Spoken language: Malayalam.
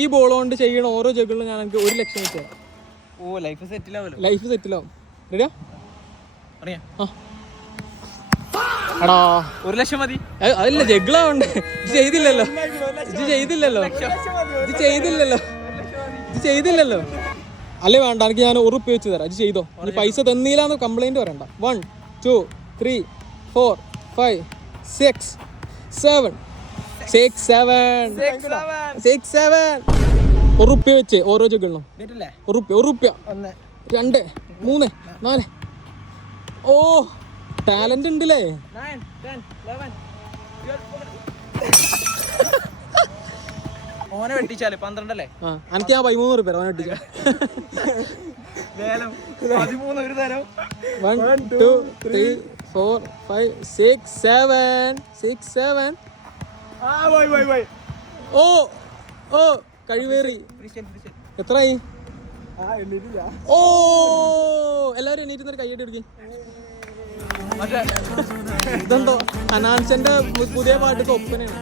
ഈ ബോൾ കൊണ്ട് ചെയ്യണ ഓരോ ജഗിളിലും ഞാൻ എനിക്ക് 1 ലക്ഷം വെച്ചു തരാം. ഓ ലൈഫ് സെറ്റിലാവല്ലോ. ലൈഫ് സെറ്റിലാവും. റെഡിയാ? എടാ 1 ലക്ഷം മതി. അതല്ല ജഗ്ലാവണ്ട്. ഇത് ചെയ്തില്ലല്ലോ. അല്ലേ വേണ്ട, എനിക്ക് ഞാൻ ഉറുപ്പ് വെച്ച് തരാം. ഇത് ചെയ്തോ. നീ പൈസ തന്നില്ലാന്ന് കംപ്ലൈന്റ് പറയണ്ട. 1 2 3 4 5 6 7 ഉറുപ്പ്യ വെച്ച് ഓരോ ജഗിളിനും. ഉറുപ്പ്യ 1 2 3 4. ഓ ടാലന്റ് ഉണ്ടല്ലേ. ഓനെ വെട്ടിച്ചാല് 12 അല്ലേ? എനിക്ക് ഞാൻ 13 റുപ്യ ഓനെ വെട്ടിച്ച. 1 2 3 4 5 6 7. ഓ ഓ കഴിവേറി. എത്രയായി? ഓ എല്ലാവരും എണീറ്റുന്നൊരു കൈയ്യടി എടുക്കും. ഇതെന്തോ അനാൻസന്റെ പുതിയ പാട്ട് ഒപ്പനയാണ്.